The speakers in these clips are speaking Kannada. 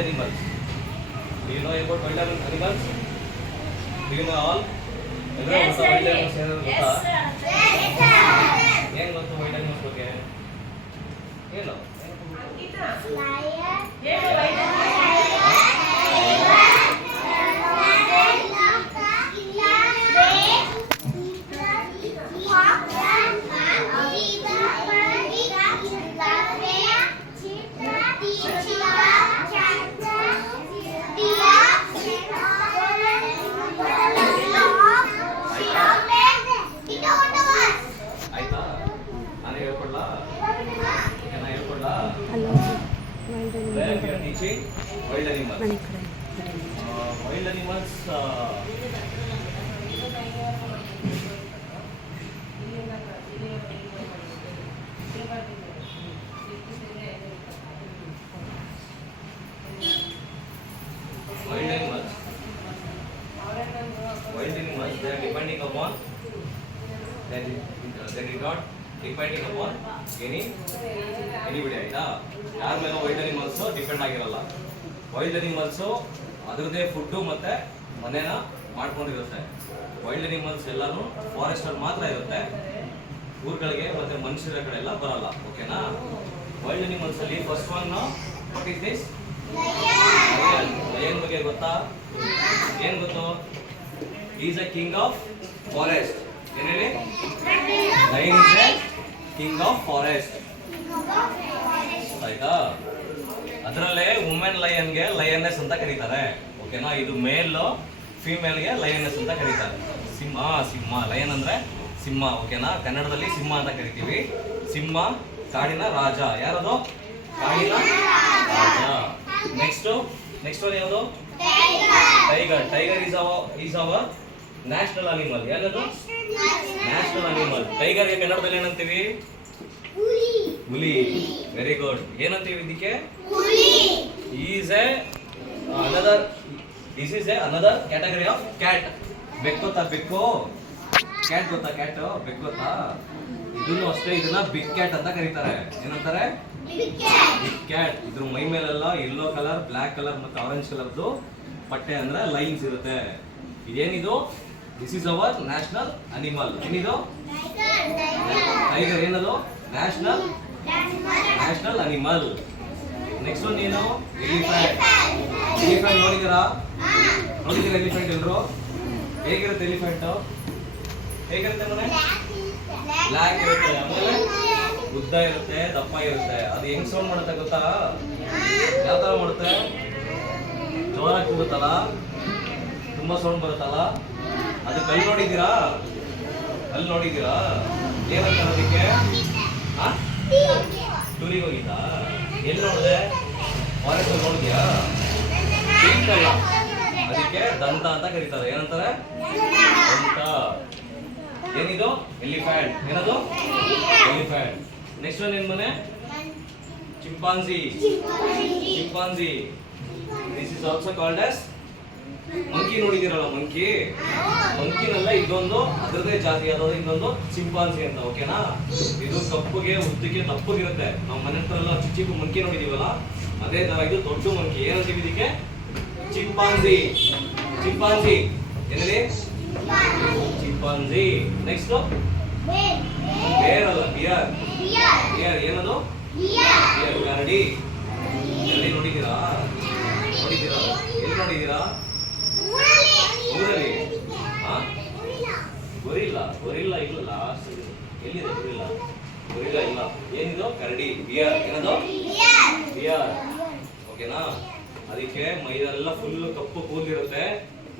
animals. Do you know about wild animals? Do you know all? Yes, sir. wild animals Yes, sir. ಏನು ಗೊತ್ತು wild animals ಬಗ್ಗೆ? ಏನು? ಆಯ್ತಾ? ನಾನು ಹೇಳ್ಕೊಡ್ಲಾ? ನಾನು ಹೇಳ್ಕೊಡ್ಲಾ? Hello Where we are teaching wild animals. ಮನೆ ಕಡೆ Wild animals. Wild animals. Wild animals. They are depending upon. They did not depending upon anybody. ಆಯ್ತಾ? ಯಾರ ಮೇಲೆ ವೈಲ್ಡ್ ಅನಿಮಲ್ಸ್ ಡಿಪೆಂಡ್ ಆಗಿರಲ್ಲ. ವೈಲ್ಡ್ ಅನಿಮಲ್ಸ್ ಅದರದೇ ಫುಡ್ ಮತ್ತೆ ಮನೇನ ಮಾಡ್ಕೊಂಡಿರುತ್ತೆ. ವೈಲ್ಡ್ ಅನಿಮಲ್ಸ್ ಎಲ್ಲಾನು ಫಾರೆಸ್ಟ್ ಅಲ್ಲಿ ಮಾತ್ರ ಇರುತ್ತೆ, ಊರುಗಳಿಗೆ ಮತ್ತೆ ಮನುಷ್ಯರ ಕಡೆ ಎಲ್ಲ ಬರಲ್ಲ. ಓಕೆನಾ? ವೈಲ್ಡ್ ಅನಿಮಲ್ಸ್ ಅಲ್ಲಿ first one what is this? Lion ಬಗ್ಗೆ ಗೊತ್ತಾ? ಏನ್ ಗೊತ್ತು? Is a king of forest. ಏನ್ ಹೇಳಿ? Lion is A king of forest. ಆಯ್ತಾ? ಅದರಲ್ಲೇ ವುಮೆನ್ ಲಯನ್ಗೆ ಲಯನೆಸ್ ಅಂತ ಕರೀತಾರೆ. ಓಕೆನಾ? ಇದು ಮೇಲ್ ಫಿಮೇಲ್ಗೆ ಲಯನೆಸ್ ಅಂತ ಕರೀತಾರೆ. ಸಿಂಹ, ಸಿಂಹ. ಲಯನ್ ಅಂದ್ರೆ ಸಿಂಹ. ಓಕೆನಾ? ಕನ್ನಡದಲ್ಲಿ ಸಿಂಹ ಅಂತ ಕರಿತೀವಿ. ಸಿಂಹ ಕಾಡಿನ ರಾಜ. ಯಾರದು? ಕಾಡಿನ ರಾಜ. ನೆಕ್ಸ್ಟ್ ಒನ್ ಯಾವುದು? Tiger. Tiger is our national animal. ಯಾವುದು? National animal. ಟೈಗರ್ಗೆ ಕನ್ನಡದಲ್ಲಿ ಏನಂತೀವಿ? ಹುಲಿ. Very good. ಏನಂತೀವಿ ಇದಕ್ಕೆ? Is a another. This is a another category of cat. ಬೆಕ್ಕು ಗೊತ್ತಾ? ಬೆಕ್ಕು. ಕ್ಯಾಟ್ ಗೊತ್ತಾ? ಕ್ಯಾಟ್ ಬೆಕ್ಕು ಗೊತ್ತಾ? ಇದನ್ನು ಅಷ್ಟೇ, ಇದನ್ನ ಬಿಗ್ ಕ್ಯಾಟ್ ಅಂತ ಕರೀತಾರೆ. ಏನಂತಾರೆ? Big cat. ಇದ್ರ ಮೈ ಮೇಲೆಲ್ಲ ಯೆಲ್ಲೋ ಕಲರ್, ಬ್ಲ್ಯಾಕ್ ಕಲರ್ ಮತ್ತೆ ಆರೆಂಜ್ ಕಲರ್ದು ಪಟ್ಟೆ ಅಂದ್ರೆ ಲೈನ್ಸ್ ಇರುತ್ತೆ. ಇದೇನಿದು? This is our national animal. ಏನಿದು? ಟೈಗರ್. ಏನದು? National animal. ನೆಕ್ಸ್ಟ್ ಒನ್ ಏನು? ಎಲಿಫೆಂಟ್. ಎಲಿಫೆಂಟ್ ನೋಡಿದ್ದೀರಾ? ಎಲಿಫೆಂಟ್ ಎಲ್ರು? ಹೇಗಿರುತ್ತೆ ಎಲಿಫೆಂಟ್? ಹೇಗಿರುತ್ತೆ ಮನೆ? ಬ್ಲ್ಯಾಕ್ ಇರುತ್ತೆ, ಆಮೇಲೆ ಉದ್ದ ಇರುತ್ತೆ, ದಪ್ಪ ಇರುತ್ತೆ. ಅದು ಹೆಂಗ್ ಸೌಂಡ್ ಮಾಡುತ್ತೆ ಗೊತ್ತಾ? ಯಾವ ತರ ಮಾಡುತ್ತೆ? ಜೋರಾಗಿ ಕೂಗುತ್ತಲ್ಲ, ತುಂಬಾ ಸೌಂಡ್ ಬರುತ್ತಲ್ಲ. ಅದು ಕಲ್ಲು ನೋಡಿದ್ದೀರಾ? ಏನಂತ ಅದಕ್ಕೆ? ಟೂರಿಗೆ ಹೋಗಿದ್ದಾ? ಎಲ್ಲಿ ನೋಡಿದೆ? ಫಾರೆಸ್ಟ್ ಅಲ್ಲಿ ನೋಡಿದ್ಯಾ? ಅಲ್ಲ, ಅದಕ್ಕೆ ದಂತ ಅಂತ ಕರೀತಾರೆ. ಏನಂತಾರೆ? ದಂತ. ಏನಿದು? ಎಲಿಫೆಂಟ್. ಏನದು? ಎಲಿಫೆಂಟ್. ನೆಕ್ಸ್ಟ್ ಒನ್ ಏನ್ ಮನೆ? Chimpanzee. This is also called as monkey. ನೋಡಿದಿರಲ್ಲ ಮಂಕಿ? ಮಂಕಿನಲ್ಲ, ಇದೊಂದು ಅದರದೇ ಜಾತಿ. ಯಾವ್ದಾದ್ರು ಇನ್ನೊಂದು ಚಿಂಪಾಂಜಿ ಅಂತ. ಓಕೆನಾ? ಇದು ಕಪ್ಪುಗೆ, ಉದ್ದಕ್ಕೆ, ದಪ್ಪಗಿರುತ್ತೆ. ನಾವು ಮನೆ ಹತ್ರ ಎಲ್ಲ ಚಿಕ್ಕ ಮಂಕಿ ನೋಡಿದೀವಲ್ಲ, ಅದೇ ತರ ಇದು ದೊಡ್ಡ ಮಂಕಿ. ಏನಂತೀವಿ ಇದಕ್ಕೆ? ಚಿಂಪಾಂಜಿ. ಏನಿದೆ? ಚಿಂಪಾಂಜಿ. ನೆಕ್ಸ್ಟ್ ಬೇರ್ ಅಲ್ಲ, ಬಿಯರ್. ಏನದು? ಬಿಯರ್. ಕರಡಿ. ನೋಡಿದ್ದೀರಾ? ಎಲ್ಲಿ ನೋಡಿದ್ದೀರಾ? ಊರಲ್ಲಿ. ಗೊರಿಲ್ಲ ಇಲ್ಲ. ಎಲ್ಲಿದೆ ಗೊರಿಲ್ಲ ಇಲ್ಲ. ಏನಿದು? ಕರಡಿ. ಬಿಯರ್. ಏನದು? ಬಿಯರ್. ಓಕೆನಾ? ಅದಕ್ಕೆ ಮೈದೆಲ್ಲ ಫುಲ್ ಕಪ್ಪು ಕೂದಲಿರುತ್ತೆ.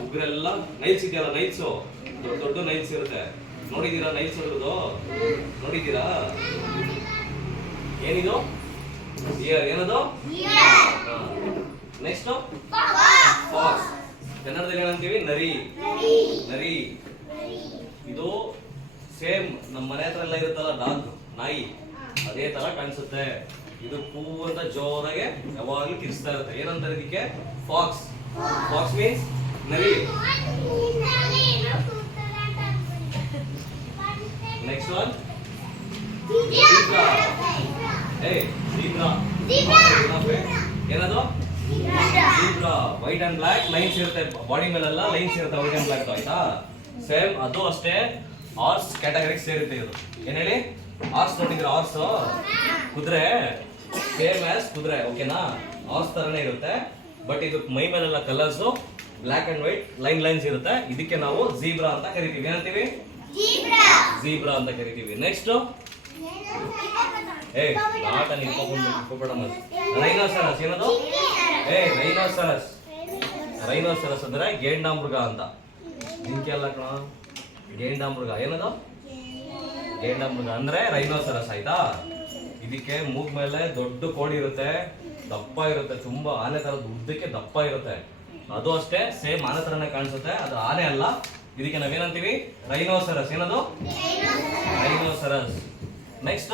ಉಗ್ರೆಲ್ಲ ನೈಲ್ಸ್ ಇದೆಯಲ್ಲ, ನೈಲ್ಸು ದೊಡ್ಡ ನೈಲ್ಸ್ ಇರುತ್ತೆ. ನೋಡಿದ್ದೀರಾ ನೈಲ್ಸ್ ಅದ್ರದ್ದು? ನೋಡಿದ್ದೀರಾ? ಏನಿದು? ಬಿಯರ್. ಏನದು? Next fox. ಕನ್ನಡದಲ್ಲಿ ಏನಂತೀವಿ? ನರಿ. ಇದು ಸೇಮ್ ನಮ್ಮ ಮನೆ ಹತ್ರ ಎಲ್ಲ ಇರುತ್ತಲ್ಲ, ಡಾಗ್, ನಾಯಿ, ಅದೇ ತರ ಕಾಣಿಸುತ್ತೆ. ಇದು ಪೂರ್ತ ಜೋರಾಗೆ ಯಾವಾಗಲೂ ಕಿರಿಸ್ತಾ ಇರುತ್ತೆ. ಏನಂತಾರೆ ಇದಕ್ಕೆ? ಫಾಕ್ಸ್. ಮೀನ್ಸ್ ನರಿ. Next one zebra. Hey, zebra. ಏನದು? Zebra white and black lines ಇರುತ್ತೆ ಬಾಡಿ ಮೇಲೆಲ್ಲ ಲೈನ್ಸ್ ಇರುತ್ತೆ ವೈಟ್ ಅಂಡ್ ಬ್ಲಾಕ್ ಆಯ್ತಾ ಸೇಮ್ ಅದು ಅಷ್ಟೇ ಹಾರ್ಸ್ ಕ್ಯಾಟಗರಿಗೆ ಸೇರುತ್ತೆ ಇದು ಏನ್ ಹೇಳಿ ಹಾರ್ಸ್ ನೋಡಿದ್ರೆ ಹಾರ್ಸ್ ಕುದುರೆ ಸೇಮ್ ಆಸ್ ಕುದುರೆ ಓಕೆನಾ ಹಾರ್ಸ್ ತರನೇ ಇರುತ್ತೆ ಬಟ್ ಇದು ಮೈ ಮೇಲೆಲ್ಲ colours black and white lines ಇರುತ್ತೆ ಇದಕ್ಕೆ ನಾವು ಜೀಬ್ರಾ ಅಂತ ಕರಿತೀವಿ ಏನಂತೀವಿ ಜೀಬ್ರಾ ಅಂತ ಕರಿತೀವಿ ನೆಕ್ಸ್ಟ್ ಏ ಆಟ ನಿಂತ್ಕೊಂಡು ರೈನೋಸರಸ್ ಏನದು ರೈನೋಸರಸ್ ಅಂದ್ರೆ ಗೇಂಡಾಮೃಗ ಅಂತ ಜಿಂಕೆ ಅಲ್ಲ ಕಣ ಗೇಂಡಾಮೃಗ ಏನದು ಗೇಂಡಾಮೃಗ ಅಂದ್ರೆ ರೈನೋಸರಸ್ ಆಯ್ತಾ ಇದಕ್ಕೆ ಮೂಗ್ ಮೇಲೆ ದೊಡ್ಡ ಕೋಡಿ ಇರುತ್ತೆ ದಪ್ಪ ಇರುತ್ತೆ ತುಂಬಾ ಆನೆ ತರದ ಉದ್ದಕ್ಕೆ ದಪ್ಪ ಇರುತ್ತೆ ಅದು ಅಷ್ಟೇ ಸೇಮ್ ಆನೆ ತರನೇ ಕಾಣಿಸುತ್ತೆ ಅದು ಆನೆ ಅಲ್ಲ ಇದಕ್ಕೆ ನಾವೇನಂತೀವಿ ರೈನೋಸರಸ್ ಏನದು ರೈನೋಸರಸ್ ನೆಕ್ಸ್ಟ್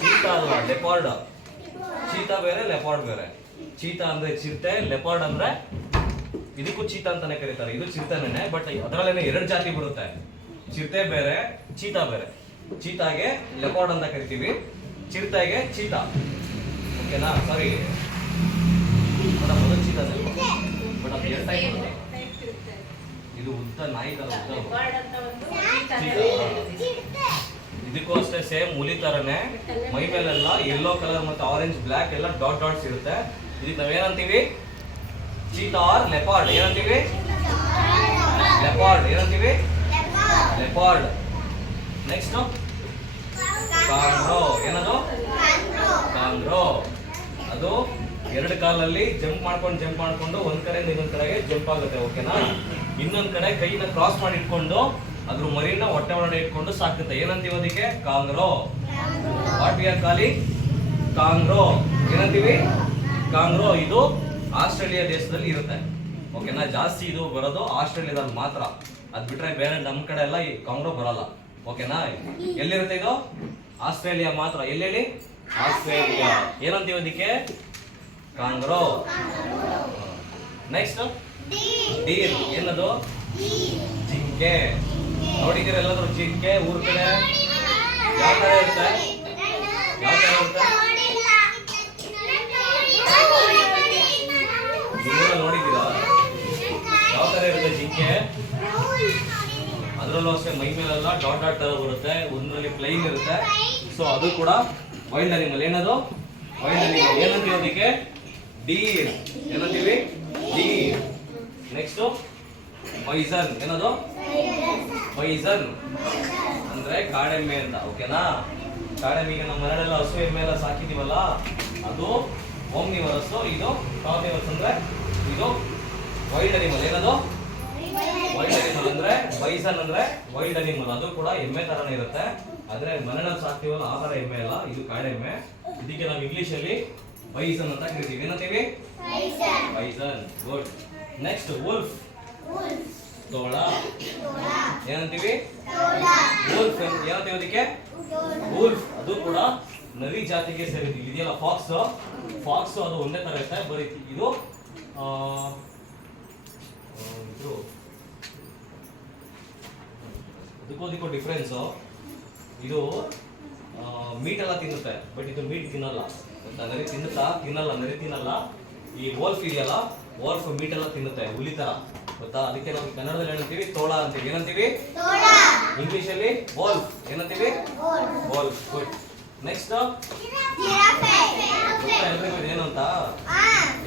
ಚೀತಾ ಅಲ್ಲ ಲೆಪಾರ್ಡ್ ಚೀತಾ ಬೇರೆ ಲೆಪಾರ್ಡ್ ಬೇರೆ ಚೀತಾ ಅಂದ್ರೆ ಚಿರತೆ ಲೆಪಾರ್ಡ್ ಅಂದ್ರೆ ಇದಕ್ಕೂ ಚೀತಾ ಅಂತಾನೆ ಕರೀತಾರೆ ಇದು ಚಿರತೆನೇ ಬಟ್ ಅದರಲ್ಲೇನೆ ಎರಡು ಜಾತಿ ಬರುತ್ತೆ ಚಿರತೆ ಬೇರೆ ಚೀತಾ ಬೇರೆ ಚೀತಾಗೆ ಲೆಪಾರ್ಡ್ ಅಂತ ಕರಿತೀವಿ ಚಿರತೆಗೆ ಚೀತಾ ಓಕೆನಾ ಸಾರಿ ಮೊದಲು ಚೀತಾ ಬಟ್ ಅದು ಎರಡು ಟೈಪ್ ಬರುತ್ತೆ ಇದು ಉದ್ದ ನಾಯಿ ತರ ಉದ್ದ ಇದಕ್ಕೂ ಅಷ್ಟೇ ಸೇಮ್ ಹುಲಿ ತರನೇ ಮೈ ಮೇಲೆಲ್ಲ ಯೆಲ್ಲೋ ಕಲರ್ ಮತ್ತೆ ಆರೆಂಜ್ ಬ್ಲಾಕ್ ಎಲ್ಲ ಡಾಟ್ಸ್ ಇರುತ್ತೆ ಇದಕ್ಕೆ ನಾವೇನಂತೀವಿ ಚೀತಾ ಆರ್ ಲೆಪಾರ್ಡ್ ಏನಂತೀವಿ ಲೆಪಾರ್ಡ್ ನೆಕ್ಸ್ಟ್ ಕಾಂಗ್ರೋ ಏನದು ಕಾಂಗ್ರೋ ಅದು ಎರಡು ಕಾಲಲ್ಲಿ ಜಂಪ್ ಮಾಡ್ಕೊಂಡು ಒಂದ್ ಕಡೆಯಿಂದ ಇನ್ನೊಂದ್ ಕಡೆಗೆ ಜಂಪ್ ಆಗುತ್ತೆ ಓಕೆನಾ ಇನ್ನೊಂದ್ ಕಡೆ ಕೈನ ಕ್ರಾಸ್ ಮಾಡಿ ಇಟ್ಕೊಂಡು ಅದ್ರ ಮರಿನ ಹೊಟ್ಟೆ ಒಳಗಡೆ ಇಟ್ಕೊಂಡು ಸಾಕುತ್ತೆ ಏನಂತೀವಿ ಅದಕ್ಕೆ kangaroo what we are calling kangaroo ಏನಂತೀವಿ ಕಾಂಗ್ರೋ ಇದು ಆಸ್ಟ್ರೇಲಿಯಾ ದೇಶದಲ್ಲಿ ಇರುತ್ತೆ ಓಕೆನಾ ಜಾಸ್ತಿ ಇದು ಬರೋದು ಆಸ್ಟ್ರೇಲಿಯಾದಲ್ಲಿ ಮಾತ್ರ ಅದ್ ಬಿಟ್ರೆ ಬೇರೆ ನಮ್ ಕಡೆ ಎಲ್ಲ ಈ ಕಾಂಗ್ರೋ ಬರಲ್ಲ ಓಕೆನಾ ಎಲ್ಲಿರುತ್ತೆ ಇದು ಆಸ್ಟ್ರೇಲಿಯಾ ಮಾತ್ರ ಎಲ್ಲೆಲ್ಲಿ ಆಸ್ಟ್ರೇಲಿಯಾ ಏನಂತೀವಿ ಅದಕ್ಕೆ ಕಾಂಗ್ರೋ ನೆಕ್ಸ್ಟ್ ಡೀರ್ ಏನದು ಜಿಂಕೆ ನೋಡಿದ್ದೀರ ಎಲ್ಲಾದ್ರೂ ಜಿಂಕೆ ಊರ್ ಕಡೆ ಯಾವ ತರ ಇರುತ್ತೆ ನೋಡಿದ್ದೀರಾ ಯಾವ ತರ ಇರುತ್ತೆ ಜಿಂಕೆ ಅದರಲ್ಲೂ ಅಷ್ಟೇ ಮೈ ಮೇಲೆಲ್ಲ ಡಾಟ್ ತರ ಬರುತ್ತೆ ಒಂದ್ರಲ್ಲಿ ಪ್ಲೈನ್ ಇರುತ್ತೆ ಸೊ ಅದು ಕೂಡ ವೈಲ್ಡ್ ಅನಿಮಲ್ ಏನದು ವೈಲ್ಡ್ ಅನಿಮಲ್ ಏನಂತೀವಿ ಅದಕ್ಕೆ ಡೀರ್ ಏನಂತೀವಿ ಡೀರ್ ನೆಕ್ಸ್ಟ್ ಪೈಸನ್ ಏನದು ಪೈಸನ್ ಅಂದ್ರೆ ಕಾಡೆಮ್ಮೆ ಅಂತ ಓಕೆನಾ ಕಾಡೆಮ್ಮೆಗೆ ನಮ್ಮ ಮನೆಯಲ್ಲ ಹಸು ಎಮ್ಮೆ ಎಲ್ಲ ಸಾಕಿದೀವಲ್ಲ ಅದು ಓಮ್ನಿವರಸ್ ಇದು ಕಾರ್ನಿವರಸ್ ಅಂದ್ರೆ ಇದು ವೈಲ್ಡ್ ಅನಿಮಲ್ ಏನದು ವೈಲ್ಡ್ ಅನಿಮಲ್ ಅಂದ್ರೆ ಬೈಸನ್ ಅಂದ್ರೆ ವೈಲ್ಡ್ ಅನಿಮಲ್ ಅದು ಕೂಡ ಎಮ್ಮೆ ತರನೇ ಇರುತ್ತೆ ಆದ್ರೆ ಮನೆಯಲ್ಲಿ ಸಾಕ್ತಿವಲ್ಲ ಆ ತರ ಎಮ್ಮೆ ಅಲ್ಲ ಇದು ಕಾಡೆಮ್ಮೆ ಇದಕ್ಕೆ ನಾವು ಇಂಗ್ಲಿಷ್ ಅಲ್ಲಿ ಬೈಸನ್ ಅಂತ ಕರಿತೀವಿ ಏನಂತೀವಿ ಬೈಸನ್ ಗುಡ್ ನೆಕ್ಸ್ಟ್ ವುಲ್ಫ್ ತೋಳ ಏನಂತೀವಿ ವುಲ್ಫ್ ಏನಂತೀವಿ ಅದಕ್ಕೆ ವುಲ್ಫ್ ಅದು ಕೂಡ ನರಿ ಜಾತಿಗೆ ಸೇರಿದ್ದೀವಿ ಇದೆಯಲ್ಲ ಫಾಕ್ಸ್ ಅದು ಒಂದೇ ತರ ಇರುತ್ತೆ ಬರೀ ಇದು ಅದಕ್ಕೂ ಡಿಫ್ರೆನ್ಸ್ ಇದು ಮೀಟ್ ಎಲ್ಲ ತಿನ್ನುತ್ತೆ ಬಟ್ ಇದು ಮೀಟ್ ತಿನ್ನಲ್ಲ ನರಿ ತಿನ್ನಲ್ಲ ನರಿ ತಿನ್ನಲ್ಲ ಈ ವೋಲ್ಫ್ ಇದೆಯಲ್ಲ ವೋಲ್ಫ್ ಮೀಟ್ ಎಲ್ಲ ತಿನ್ನುತ್ತೆ ಹುಲಿ ತರ ಗೊತ್ತಾ ಅದಕ್ಕೆ ನಾವು ಕನ್ನಡದಲ್ಲಿ ಏನಂತೀವಿ ತೋಳ ಅಂತೀವಿ ಏನಂತೀವಿ ಇಂಗ್ಲಿಷ್ ಅಲ್ಲಿ ವೋಲ್ಫ್ ಏನಂತೀವಿ ವೋಲ್ಫ್ ಗುಡ್ ನೆಕ್ಸ್ಟ್ ಏನು ಅಂತ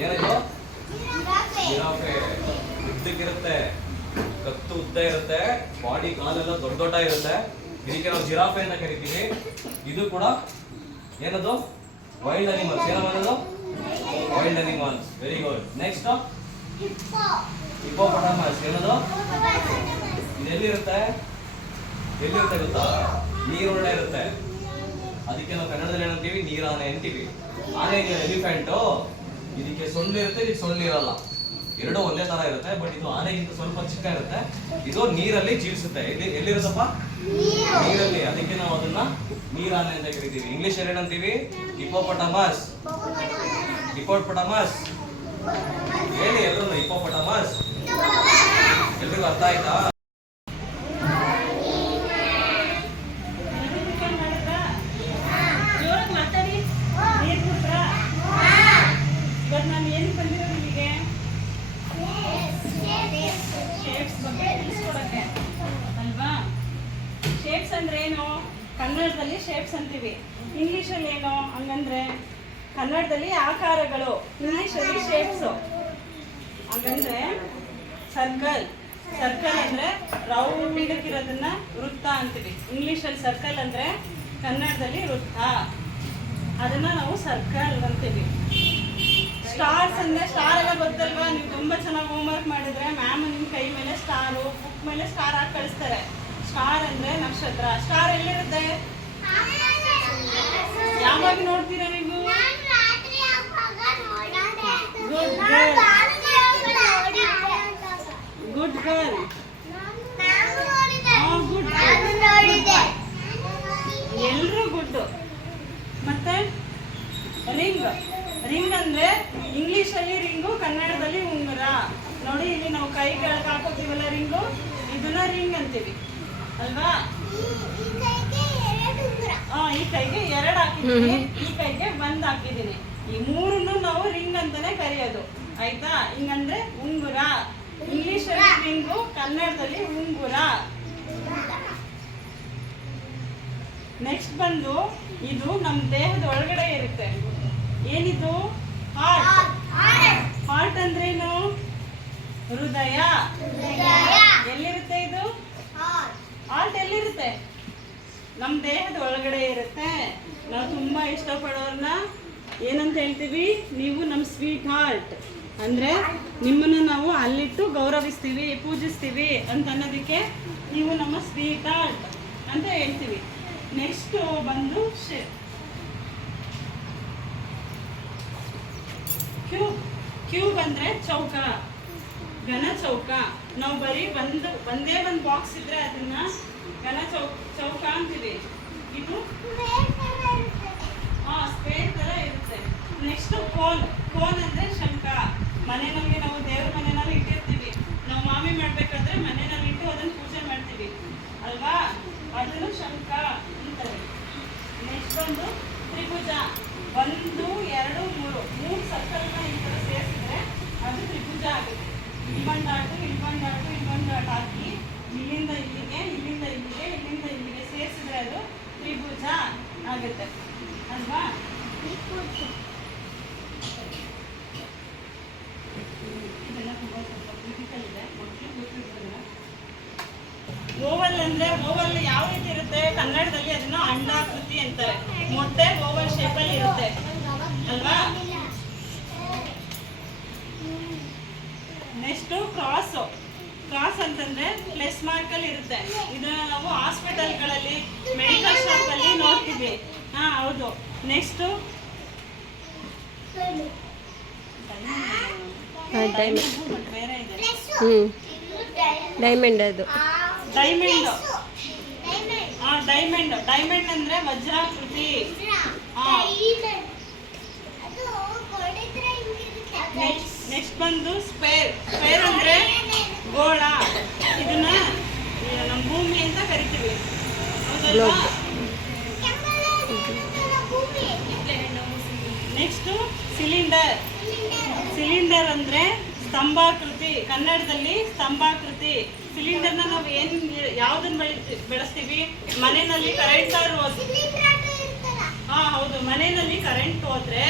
ಏನಿದು ಜಿರಾಫೆ ಉದ್ದಕ್ಕಿರುತ್ತೆ ಕತ್ತು ಉದ್ದ ಇರುತ್ತೆ ಬಾಡಿ ಕಾಲೆಲ್ಲ ದೊಡ್ಡ ಇರುತ್ತೆ ಇದಕ್ಕೆ ನಾವು ಜಿರಾಫೆ ಅಂತ ಕರಿತೀವಿ ಇದು ಕೂಡ ಏನದು ವೈಲ್ಡ್ ಅನಿಮಲ್ಸ್ ಏನದು wild animals very good next hippopotamus ಏನದು ಇದು ಎಲ್ಲಿರುತ್ತೆ ಗೊತ್ತಾ ನೀರೊಳಗಡೆ ಇರುತ್ತೆ ಅದಕ್ಕೆ ನಾವು ಕನ್ನಡದಲ್ಲಿ ಏನಂತೀವಿ ನೀರಾನೆ ಅಂತೀವಿ ಆನೆ ಎಲಿಫೆಂಟ್ ಇದಕ್ಕೆ ಸೊಳ್ಳು ಇರುತ್ತೆ ಇದಕ್ಕೆ ಸೊಳ್ಳು ಇರಲ್ಲ ಎರಡೂ ಒಂದೇ ತರ ಇರುತ್ತೆ ಬಟ್ ಇದು ಆನೆಗಿಂತ ಸ್ವಲ್ಪ ಚಿಕ್ಕ ಇರುತ್ತೆ ಇದು ನೀರಲ್ಲಿ ಜೀವಿಸುತ್ತೆ ಎಲ್ಲಿರುತ್ತಪ್ಪ ನೀರಲ್ಲಿ ಅದಕ್ಕೆ ನಾವು ಅದನ್ನ ನೀರಾನೆ ಅಂತ ಕರಿತೀವಿ ಇಂಗ್ಲಿಷ್ ಅಲ್ಲಿ ಏನಂತೀವಿ ಹಿಪ್ಪೋಪೊಟಾಮಸ್ ಹೇಳಿ ಎಲ್ಲರೂ ಹಿಪ್ಪೋಪೊಟಾಮಸ್ ಎಲ್ರಿಗೂ ಅರ್ಥ ಆಯ್ತಾ ಇವತ್ತು ನಾನು ಏನು ಅಂದ್ರೆ ಏನು? ಕನ್ನಡದಲ್ಲಿ ಶೇಪ್ಸ್ ಅಂತೀವಿ. ಇಂಗ್ಲಿಷಲ್ಲಿ ಏನು ಹಂಗಂದ್ರೆ ಕನ್ನಡದಲ್ಲಿ ಆಕಾರಗಳು, ಇಂಗ್ಲಿಷಲ್ಲಿ ಶೇಪ್ಸು. ಹಂಗಂದ್ರೆ ಸರ್ಕಲ್. ಸರ್ಕಲ್ ಅಂದ್ರೆ ರೌಂಡ್ ಇರೋದನ್ನ ವೃತ್ತ ಅಂತೀವಿ. ಇಂಗ್ಲಿಷಲ್ಲಿ ಸರ್ಕಲ್ ಅಂದ್ರೆ ಕನ್ನಡದಲ್ಲಿ ವೃತ್ತ. ಅದನ್ನ ನಾವು ಸರ್ಕಲ್ ಅಂತೀವಿ. ಸ್ಟಾರ್ಸ್ ಅಂದ್ರೆ ಸ್ಟಾರ್ ಎಲ್ಲ ಗೊತ್ತಲ್ವಾ? ನೀವು ತುಂಬಾ ಚೆನ್ನಾಗಿ ಹೋಮ್ವರ್ಕ್ ಮಾಡಿದ್ರೆ ಮ್ಯಾಮ್ ನಿಮ್ ಕೈ ಮೇಲೆ ಸ್ಟಾರು, ಬುಕ್ ಮೇಲೆ ಸ್ಟಾರ್ ಹಾಕಿ ಕಳಿಸ್ತಾರೆ. ಸ್ಟಾರ್ ಅಂದ್ರೆ ನಕ್ಷತ್ರ. ಸ್ಟಾರ್ ಎಲ್ಲಿರುತ್ತೆ? ಯಾವಾಗ ನೋಡ್ತೀರಾ ನೀವು? Good girl, good girl, good ಎಲ್ರೂ ಗುಡ್. ಮತ್ತೆ ರಿಂಗ್. ರಿಂಗ್ ಅಂದ್ರೆ ಇಂಗ್ಲಿಷಲ್ಲಿ ರಿಂಗು, ಕನ್ನಡದಲ್ಲಿ ಉಂಗುರ. ನೋಡಿ ಇಲ್ಲಿ ನಾವು ಕೈಗಳಿಗೆ ಹಾಕೋತೀವಲ್ಲ ರಿಂಗು, ಇದನ್ನ ರಿಂಗ್ ಅಂತೀವಿ ಅಲ್ವಾ? ಈ ಕೈಗೆ 2 ಹಾಕಿದ್ದೀನಿ, ಈ ಕೈಗೆ 1 ಹಾಕಿದ್ದೀನಿ. ಈ 3 ನಾವು ರಿಂಗ್ ಅಂತಾನೆ ಕರೆಯೋದು. ಆಯ್ತಾ? ಹಿಂಗಂದ್ರೆ ಉಂಗುರ. ಇಂಗ್ಲಿಷಲ್ಲಿ ರಿಂಗು, ಕನ್ನಡದಲ್ಲಿ ಉಂಗುರ. ನೆಕ್ಸ್ಟ್ ಬಂದು ಇದು ನಮ್ಮ ದೇಹದ ಒಳಗಡೆ ಇರುತ್ತೆ. ಏನಿದು? ಹಾರ್ಟ್. ಹಾರ್ಟ್ ಅಂದ್ರೇನು? ಹೃದಯ. ಎಲ್ಲಿರುತ್ತೆ ಇದು? ಹಾರ್ಟ್ ಎಲ್ಲಿರುತ್ತೆ? ನಮ್ಮ ದೇಹದ ಒಳಗಡೆ ಇರುತ್ತೆ. ನಾವು ತುಂಬಾ ಇಷ್ಟಪಡೋರ್ನ ಏನಂತ ಹೇಳ್ತೀವಿ? ನೀವು ನಮ್ಮ ಸ್ವೀಟ್ ಹಾರ್ಟ್. ಅಂದ್ರೆ ನಿಮ್ಮನ್ನ ನಾವು ಅಲ್ಲಿಟ್ಟು ಗೌರವಿಸ್ತೀವಿ, ಪೂಜಿಸ್ತೀವಿ ಅಂತ ಅನ್ನೋದಕ್ಕೆ ನೀವು ನಮ್ಮ ಸ್ವೀಟ್ ಹಾರ್ಟ್ ಅಂತ ಹೇಳ್ತೀವಿ. ನೆಕ್ಸ್ಟ್ ಬಂದು ಕ್ಯೂಬ್. ಕ್ಯೂಬ್ ಅಂದ್ರೆ ಚೌಕ, ಘನ ಚೌಕ. ನಾವು ಬರೀ ಒಂದೇ ಒಂದು ಬಾಕ್ಸ್ ಇದ್ರೆ ಅದನ್ನ ಘನ ಚೌಕ ಅಂತೀವಿ. ಇದು ಸ್ಪೇರ್ ತರ ಇರುತ್ತೆ. Next cone. ಕೋನ್ ಅಂದ್ರೆ ಶಂಖ. ಮನೆಯಲ್ಲಿ ನಾವು ದೇವ್ರ ಮನೆಯಲ್ಲಿ ಇಟ್ಟಿರ್ತೀವಿ. ನಾವು ಮಾಮಿ ಮಾಡ್ಬೇಕಾದ್ರೆ ಮನೆಯಲ್ಲಿ ಇಟ್ಟು ಅದನ್ನ ಪೂಜೆ ಮಾಡ್ತೀವಿ ಅಲ್ವಾ? ಅದನ್ನು ಶಂಖ ಅಂತಾರೆ. ನೆಕ್ಸ್ಟ್ ಬಂದು ತ್ರಿಭುಜ. 1, 2, 3 ಸರ್ಕಲ್ನ ಈ ಥರ ಸೇರಿಸಿದ್ರೆ ಅದು ತ್ರಿಭುಜ ಆಗುತ್ತೆ. ಇಲ್ಲೊಂದು ಡಾಟು, ಇಲ್ಲೊಂದು ಡಾಟು, ಇಲ್ಲೊಂದು ಡಾಟ್ ಹಾಕಿ ಇಲ್ಲಿಂದ ಇಲ್ಲಿಗೆ, ಇಲ್ಲಿಂದ ಇಲ್ಲಿಗೆ, ಇಲ್ಲಿಂದ ಇಲ್ಲಿಗೆ ಸೇರಿಸಿದ್ರೆ ಅದು ತ್ರಿಭುಜ ಆಗುತ್ತೆ ಅಲ್ವಾ? ಇದೆಲ್ಲ ತುಂಬ ಸ್ವಲ್ಪ ಕ್ರಿಟಿಕಲ್ ಇದೆ. ಓವಲ್ ಅಂದ್ರೆ ಓವಲ್ ಯಾವ ರೀತಿ ಇರುತ್ತೆ? ಕನ್ನಡದಲ್ಲಿ ಅದನ್ನ ಅಂಡಾಕೃತಿ ಅಂತಾರೆ. ಮೊಟ್ಟೆ ಓವಲ್ ಶೇಪಲ್ಲಿ ಇರುತ್ತೆ ಅಲ್ವಾ? Next cross. ಕ್ರಾಸ್ ಅಂತಂದ್ರೆ ಪ್ಲಸ್ ಮಾರ್ಕ್ ಅಲ್ಲಿ ಇರುತ್ತೆ. ಇದನ್ನ ನಾವು ಹಾಸ್ಪಿಟಲ್ಗಳಲ್ಲಿ, ಮೆಡಿಕಲ್ ಶಾಪ್ ಅಲ್ಲಿ ನೋಡ್ತೀವಿ. ಹೌದು. ನೆಕ್ಸ್ಟ್ ಬೇರೆ ಇದೆ. ಡೈಮಂಡ್. ಅದು ಡೈಮಂಡ್. ಡೈಮಂಡ್. ಡೈಮಂಡ್ ಅಂದ್ರೆ ವಜ್ರಾಕೃತಿ. ನೆಕ್ಸ್ಟ್ ಬಂದು ಸ್ಪೇರ್. ಸ್ಪೇರ್ ಅಂದ್ರೆ ಗೋಳ. ಇದನ್ನ ನಮ್ಮ ಭೂಮಿ ಅಂತ ಕರಿತೀವಿ ಹೌದಲ್ವಾ? Next cylinder. ಸಿಲಿಂಡರ್ ಅಂದ್ರೆ ಸ್ತಂಭಾಕೃತಿ. ಕನ್ನಡದಲ್ಲಿ ಸ್ತಂಭಾಕೃತಿ. ಸಿಲಿಂಡರ್ನ ನಾವು ಯಾವ್ದನ್ನ ಬೆಳೆಸ್ತೀವಿ? ಮನೆಯಲ್ಲಿ ಕರೆಂಟ್ ಹೌದು, ಮನೆಯಲ್ಲಿ ಕರೆಂಟ್ ಹೋದ್ರೆ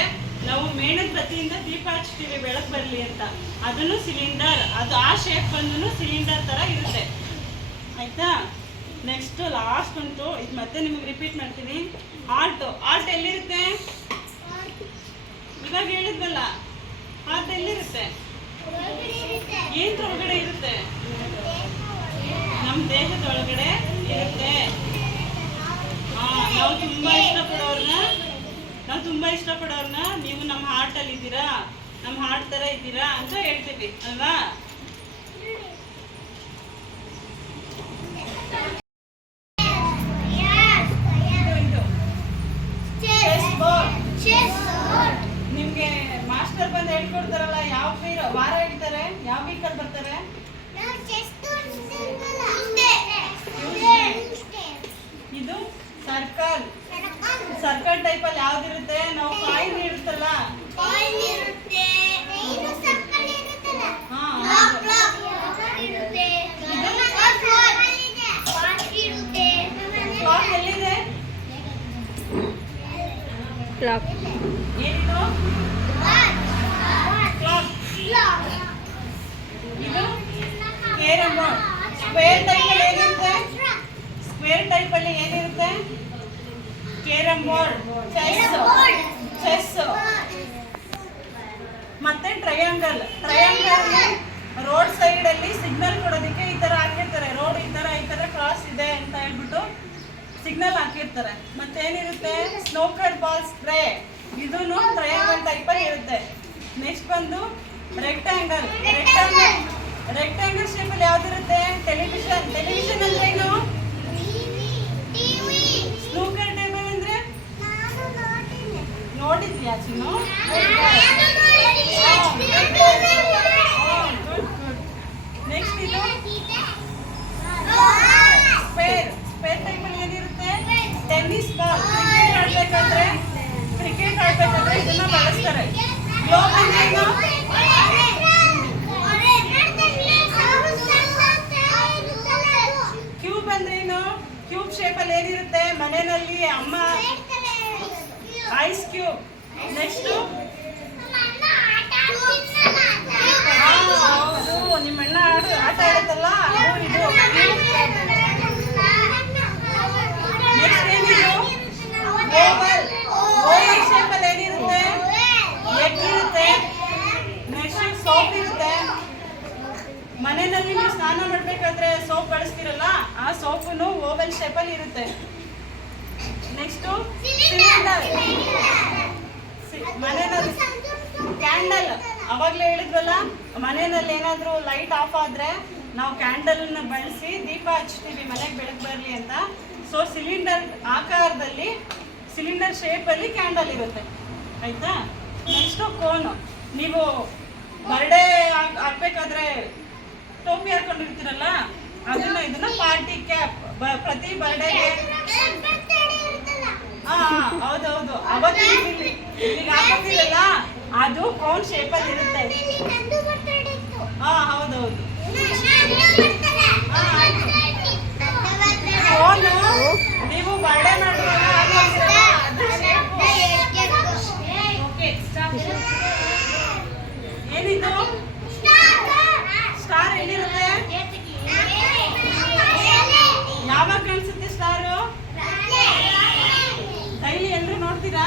ನಾವು ಮೇಣದ ಬತ್ತಿಯಿಂದ ದೀಪ ಹಚ್ತೀವಿ ಬೆಳಕು ಬರಲಿ ಅಂತ. ಅದನ್ನು ಸಿಲಿಂಡರ್. ಅದು ಆ ಶೇಪ್ ಬಂದು ಸಿಲಿಂಡರ್ ತರ ಇರುತ್ತೆ. ಆಯ್ತಾ? ನೆಕ್ಸ್ಟ್ ಲಾಸ್ಟ್ ಉಂಟು, ಇದು ಮತ್ತೆ ನಿಮಗೆ ರಿಪೀಟ್ ಮಾಡ್ತೀನಿ. ಹಾರ್ಟ್. ಹಾರ್ಟ್ ಎಲ್ಲಿರುತ್ತೆ? ಇವಾಗ ಹೇಳಿದ್ವಲ್ಲ, ಹಾರ್ಟ್ ಎಲ್ಲಿರುತ್ತೆ? ಏನ್ ಒಳಗಡೆ ಇರುತ್ತೆ? ನಮ್ಮ ದೇಹದ ಒಳಗಡೆ ಇರುತ್ತೆ. ನಾವು ತುಂಬಾ ಇಷ್ಟಪಡೋರ್ನ ನೀವು ನಮ್ಮ ಹಾರ್ಟ್ ಅಲ್ಲಿ ಇದ್ದೀರಾ, ನಮ್ಮ ಹಾರ್ಟ್ ತರ ಇದ್ದೀರಾ ಅಂತ ಹೇಳ್ತೀವಿ ಅಲ್ವಾ? ನಿಮ್ಗೆ ಮಾಸ್ಟರ್ ಬಂದು ಹೇಳ್ಕೊಡ್ತಾರಲ್ಲ, ಯಾವ ವಾರ ಹೇಳ್ತಾರೆ? ಯಾವ ವೀಕಲ್ಲಿ ಬರ್ತಾರೆ? ಇದು ಸರ್ಕಲ್. ಸರ್ಕಲ್ ಟೈಪ್ ಅಲ್ಲಿ ಯಾವ್ದಿರುತ್ತೆ? ನಾವು ಕಾಯಿನ್ ಇರುತ್ತಲ್ಲ, ಏನಿದು ಕ್ಲಾಕ್. ಇದು ಕೇರಮ್ ಬೋರ್ಡ್. ಸ್ಕ್ವೇರ್ ಟೈಪಲ್ಲಿ ಏನಿರುತ್ತೆ? ಸ್ಕ್ವೇರ್ ಟೈಪಲ್ಲಿ ಏನಿರುತ್ತೆ? Carrom board, chess. ಮತ್ತೆ ಟ್ರಯಾಂಗಲ್. ರೋಡ್ ಸೈಡ್ ಅಲ್ಲಿ ಸಿಗ್ನಲ್ ಕೊಡೋದಕ್ಕೆ ಈ ತರ ಹಾಕಿರ್ತಾರೆ. ರೋಡ್ ಈ ತರ ಕ್ರಾಸ್ ಇದೆ ಅಂತ ಹೇಳ್ಬಿಟ್ಟು ಸಿಗ್ನಲ್ ಹಾಕಿರ್ತಾರೆ. ಮತ್ತೇನಿರುತ್ತೆ? Snooker ball spray. ಇದೂನು ಟ್ರಯಾಂಗಲ್ ಟೈಪ್ ಅಲ್ಲಿ ಇರುತ್ತೆ. ನೆಕ್ಸ್ಟ್ ಬಂದು ರೆಕ್ಟಾಂಗಲ್ ಶೇಪ್ ಅಲ್ಲಿ ಯಾವ್ದಿರುತ್ತೆ? ಟೆಲಿವಿಷನ್ ಅಂದ್ರೆ ಏನು? ಸ್ನೂಕರ್ ಟೇಬಲ್ ಅಂದ್ರೆ ನೋಡಿದ್ಯಾ ಚಿನ್ನು? ನೆಕ್ಸ್ಟ್ ಇದು ಸ್ಪೇರ್ ಟೈಪ್ ಅಲ್ಲಿ ಏನಿರುತ್ತೆ? Tennis ball. ಕ್ರಿಕೆಟ್ ಆಡ್ಬೇಕಾದ್ರೆ ಇದನ್ನ ಬಳಸ್ತಾರೆ. ಗ್ಲೋಬ್ ಅಂದ್ರೆ ಏನು? ಕ್ಯೂಬ್ ಅಂದ್ರೆ ಏನು? ಕ್ಯೂಬ್ ಶೇಪ್ ಅಲ್ಲಿ ಏನಿರುತ್ತೆ? ಮನೆಯಲ್ಲಿ ಅಮ್ಮ ಐಸ್ ಕ್ಯೂಬ್. ನೆಕ್ಸ್ಟ್ ಹೌದು, ನಿಮ್ಮಣ್ಣ ಆಟ ಆಡುತ್ತಲ್ಲ ಅದು ಇದು. ನೆಕ್ಸ್ಟ್ ಏನಿದು? ಓವಲ್ ಶೇಪ್ ಅಲ್ಲಿ ಏನಿರುತ್ತೆ? ಎಗ್ ಇರುತ್ತೆ. ನೆಕ್ಸ್ಟ್ ಸೋಪ್ ಇರುತ್ತೆ. ಮನೆಯಲ್ಲಿ ನೀವು ಸ್ನಾನ ಮಾಡ್ಬೇಕಾದ್ರೆ ಸೋಪ್ ಬಳಸ್ತಿರಲ್ಲ, ಆ ಸೋಪನ್ನು ಓವಲ್ ಶೇಪ್ ಅಲ್ಲಿ ಇರುತ್ತೆ. Next cylinder. ಮನೆಯಲ್ಲಿ ಕ್ಯಾಂಡಲ್. ಅವಾಗಲೇ ಹೇಳಿದ್ವಲ್ಲ, ಮನೆಯಲ್ಲಿ ಏನಾದರೂ ಲೈಟ್ ಆಫ್ ಆದರೆ ನಾವು ಕ್ಯಾಂಡಲ್ನ ಬಳಸಿ ದೀಪ ಹಚ್ತೀವಿ ಮನೆಗೆ ಬೆಳಕು ಬರಲಿ ಅಂತ. ಸೊ ಸಿಲಿಂಡರ್ ಆಕಾರದಲ್ಲಿ, ಸಿಲಿಂಡರ್ ಶೇಪಲ್ಲಿ ಕ್ಯಾಂಡಲ್ ಇರುತ್ತೆ. ಆಯಿತಾ? ನೆಕ್ಸ್ಟು ಕೋನು. ನೀವು ಬರ್ಡೇ ಆಗಬೇಕಾದ್ರೆ ಟೋಪಿ ಹಾಕೊಂಡಿರ್ತೀರಲ್ಲ, ಇದನ್ನ ಪಾರ್ಟಿ ಕ್ಯಾಪ್. ಪ್ರತಿ ಬರ್ಡೇಗೆ ಹೌದೌದು, ಅವತ್ತು ಇಲ್ಲಿಗೆ ಹಾಕೋತಿರಲ್ಲ, ಅದು ಕೋನ್ ಶೇಪಲ್ಲಿ ಇರುತ್ತೆ. ಹೌದೌದು. ಕೋನು ನೀವು ಬರ್ಡೇ ಮಾಡುವಾಗ ಹಾಕೋತಿರಲ್ಲ, ಅದು ಶೇಪು. ಏನಿದು? ಸ್ಟಾರ್ ಎಲ್ಲಿರುತ್ತೆ? ಯಾವಾಗ ಕಾಣಿಸುತ್ತೆ ಸ್ಟಾರು? ಡೈಲಿ ಎಲ್ಲರೂ ನೋಡ್ತೀರಾ?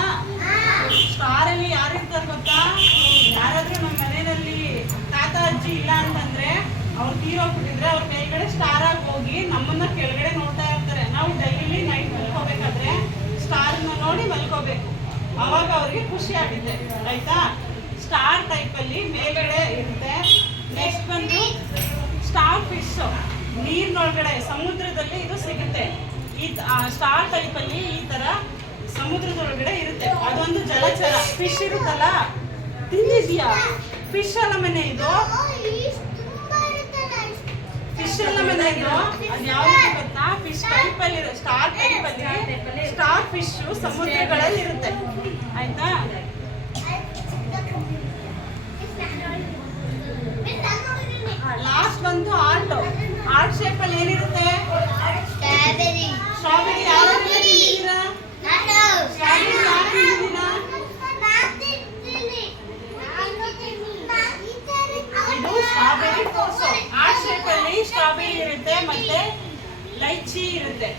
ಸ್ಟಾರ್ ಅಲ್ಲಿ ಯಾರು ಇರ್ತಾರೆ ಗೊತ್ತಾ? ಯಾರಾದ್ರೂ ನಮ್ಮ ಮನೆಯಲ್ಲಿ ತಾತ ಅಜ್ಜಿ ಇಲ್ಲ ಅಂತಂದ್ರೆ, ಅವ್ರು ತೀರೋಗ್ಬಿಟ್ಟಿದ್ರೆ ಅವ್ರ ಕೈಗಡೆ ಸ್ಟಾರ್ ಆಗಿ ಹೋಗಿ ನಮ್ಮನ್ನ ಕೆಳಗಡೆ ನೋಡ್ತಾ ಇರ್ತಾರೆ. ನಾವು ಡೈಲಿ ನೈಟ್ ಮಲ್ಕೋಬೇಕಾದ್ರೆ ಸ್ಟಾರ್ನ ನೋಡಿ ಮಲ್ಕೋಬೇಕು. ಅವಾಗ ಅವ್ರಿಗೆ ಖುಷಿ ಆಗುತ್ತೆ. ಆಯ್ತಾ? ಸ್ಟಾರ್ ಟೈಪ್ ಅಲ್ಲಿ ಮೇಲ್ಗಡೆ ಇರುತ್ತೆ. ನೆಕ್ಸ್ಟ್ ಬಂದು ಸ್ಟಾರ್ ಫಿಶ್. ನೀರಿನೊಳಗಡೆ ಸಮುದ್ರದಲ್ಲಿ ಇದು ಸಿಗುತ್ತೆ. ಈ ಸ್ಟಾರ್ ಟೈಪ್ ಅಲ್ಲಿ ಈ ತರ ಸಮುದ್ರದೊಳಗಡೆ ಇರುತ್ತೆ. ಅದೊಂದು ಜಲಚರ. ಫಿಶ್ ಇರುತ್ತಲ್ಲ, ತಿಂದಿದ್ಯಾ? ಫಿಶ್ ಅಲ್ಲ ಮನೆ ಇದು. ಫಿಶ್ ಅಲ್ಲ ಮನೆ ಇದು. ಅದು ಯಾವ್ದು ಗೊತ್ತಾ? ಫಿಶ್ ಟೈಪ್ ಅಲ್ಲಿ ಇರುತ್ತೆ. ಸ್ಟಾರ್ ಟೈಪ್ ಅಲ್ಲಿ ಸ್ಟಾರ್ ಫಿಶ್ ಸಮುದ್ರಗಳಲ್ಲಿ ಇರುತ್ತೆ. ಆಯ್ತಾ? ಲಾಸ್ಟ್ ಬಂದು ಆರ್ಟ್ ಶೇಪ್ ಅಲ್ಲಿ ಏನಿರುತ್ತೆ? ಸ್ಟ್ರಾಬೆರಿ. ಯಾರು ತಿಂದಿದ್ದೀರಾ? ಸ್ಟ್ರಾಬೆರಿ ಯಾರು ತಿಂದಿದ್ದೀರಾ? ಇದು ಸ್ಟ್ರಾಬೆರಿ ಕೋಸು. ಆರ್ಟ್ ಶೇಪ್ ಅಲ್ಲಿ ಸ್ಟ್ರಾಬೆರಿ ಇರುತ್ತೆ, ಮತ್ತೆ ಲೈಚಿ ಇರುತ್ತೆ.